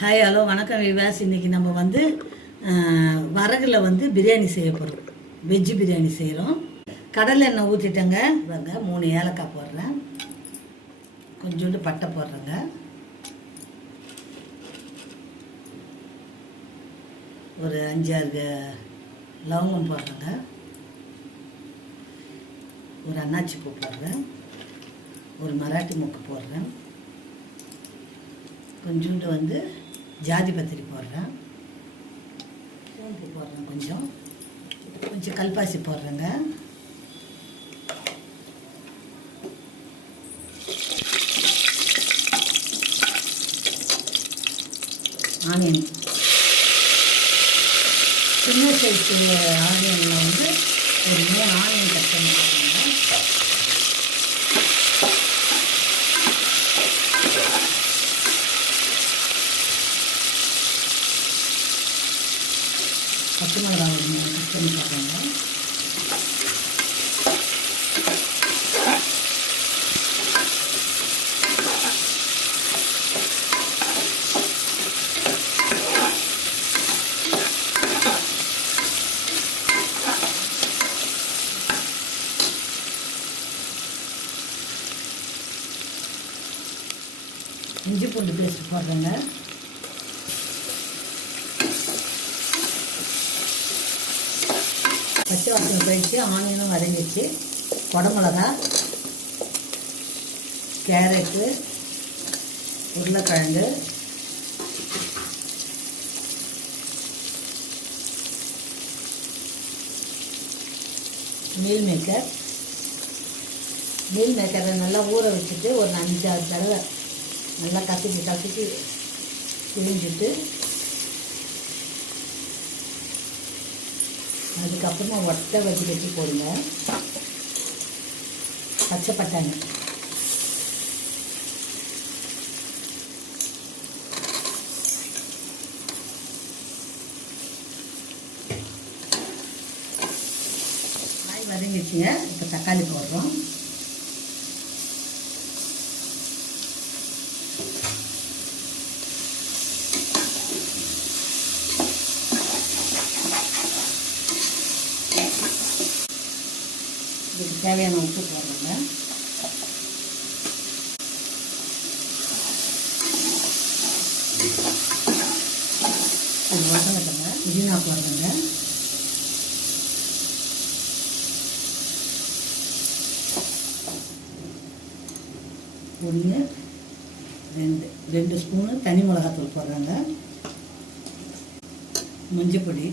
Hi hello வணக்கம் விவாஸ். இன்னைக்கு நம்ம வந்து வரகில் வந்து பிரியாணி செய்ய போகிறோம் வெஜ்ஜு பிரியாணி செய்கிறோம் கடலை எண்ணெய் ஊற்றிட்டேங்க வாங்க மூணு ஏலக்காய் போடுறேன். கொஞ்சோண்டு பட்டை போடுறேங்க. ஒரு அஞ்சாறு லவங்கம் போடுறேங்க. ஒரு அன்னாச்சி பூ போடுறேன். ஒரு மராட்டி மூக்கு போடுறேன். கொஞ்சோண்டு வந்து ஜாதி பத்திரி போடுறேன். சோம்பு போடுறேன் கொஞ்சம். கொஞ்சம் கல்பாசி போடுறேங்க. ஆனியன். சின்ன சைஸ் ஆனியனில் வந்து ஒரு மூணு ஆனியன் கட் பண்ணி போட்டுருங்க பச்சை மிளகா பண்ணி இஞ்சி பூண்டு பேஸ்ட் போடுறேங்க. பச்சை வாசனை போயிடுச்சு ஆனியனும் வதங்கிடுச்சு குடமிளகா கேரட்டு உருளைக்கிழங்கு மீல் மேக்கர் மீல் மேக்கரை நல்லா ஊற வச்சுட்டு ஒரு அஞ்சாறு தடவை நல்லா கசிச்சு கசிச்சு பிழிஞ்சிட்டு அதுக்கப்புறமா ஒட்டை வச்சு வச்சு போடுங்க. பச்சை பட்டாணி. காய் வதங்கிச்சுங்க இப்போ தக்காளி போடுறோம். தேவையான உப்பு போடுறோங்க. அது வதங்கட்டுங்க புதினா ஒன்று ரெண்டு ரெண்டு ஸ்பூனு தனி மிளகாத்தூள் போடுறாங்க. மஞ்சப்பொடி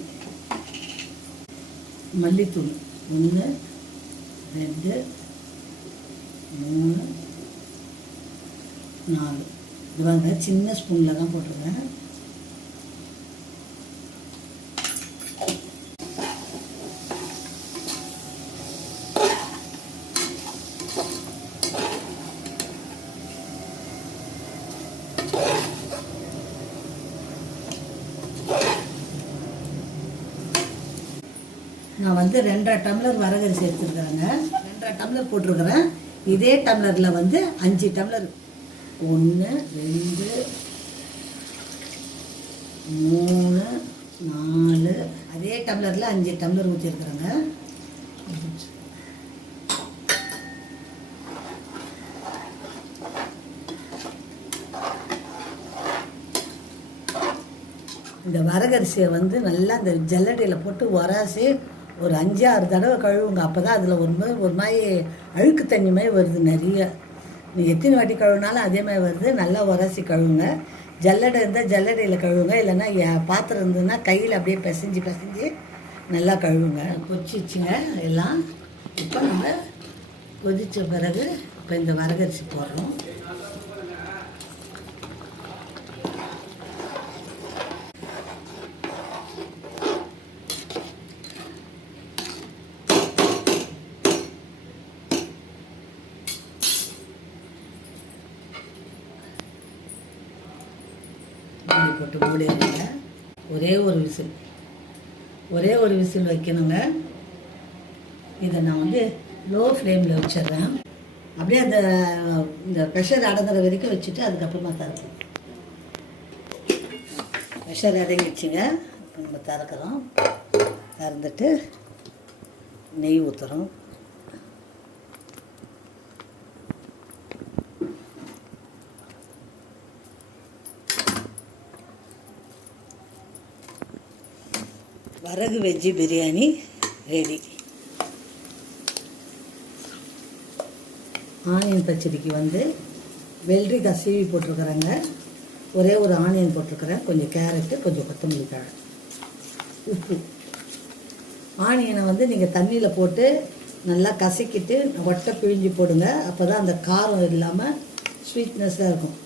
மல்லித்தூள் ஒன்று ரெண்டு மூணு நாலு. இது வாங்க சின்ன ஸ்பூனில் தான் போட்டிருக்கேன். நான் வந்து ரெண்டரை டம்ளர் வரகரிசி எடுத்துருக்குறேங்க. ரெண்டரை டம்ளர் போட்டிருக்கிறேன். இதே டம்ளரில் வந்து அஞ்சு டம்ளர். ஒன்று ரெண்டு மூணு நாலு. அதே டம்ளரில் அஞ்சு டம்ளர் ஊற்றிருக்குறேங்க இந்த வரகரிசியை வந்து நல்லா இந்த ஜல்லடையில் போட்டு உராசி ஒரு அஞ்சாறு தடவை கழுவுங்க. அப்போ தான் அதில் ஒரு மாதிரி ஒரு மாதிரி அழுக்கு தண்ணி மாதிரி வருது நிறைய. நீங்கள் எத்தனை வாட்டி கழுவினாலும் அதே மாதிரி வருது. நல்லா உரசி கழுவுங்க. ஜல்லடை இருந்தால் ஜல்லடையில் கழுவுங்க. இல்லைன்னா பாத்திரம் இருந்ததுன்னா கையில் அப்படியே பிசைஞ்சு பிசைஞ்சு நல்லா கழுவுங்க. கொச்சிச்சுங்க எல்லாம். இப்போ நம்ம கொதித்த பிறகு இப்போ இந்த வரகரிசி போடுறோம். தண்ணி போட்டு மூடிடுங்க ஒரே ஒரு விசில். ஒரே ஒரு விசில் வைக்கணுங்க. இதை நான் வந்து லோ ஃப்ளேமில் வச்சிடுறேன். அப்படியே அந்த இந்த ப்ரெஷர் அடங்குற வரைக்கும் வச்சுட்டு அதுக்கப்புறமா திறக்கணும் ப்ரெஷர் அடங்கிடுச்சுங்க இப்போ நம்ம திறக்கிறோம். திறந்துட்டு நெய் ஊற்றுறோம் வரகு வெஜ்ஜி பிரியாணி ரெடி ஆனியன் பச்சடிக்கு வந்து வெள்ளரிக்காய் சீவி போட்டிருக்கிறேங்க ஒரே ஒரு ஆனியன் போட்டிருக்கிறேன் கொஞ்சம் கேரட்டு கொஞ்சம் கொத்தமல்லி தழை உப்பு ஆனியனை வந்து நீங்கள் தண்ணியில் போட்டு நல்லா கசக்கிட்டு ஒட்டை பிழிஞ்சு போடுங்க அப்போ தான் அந்த காரம் இல்லாமல் ஸ்வீட்னஸாக இருக்கும்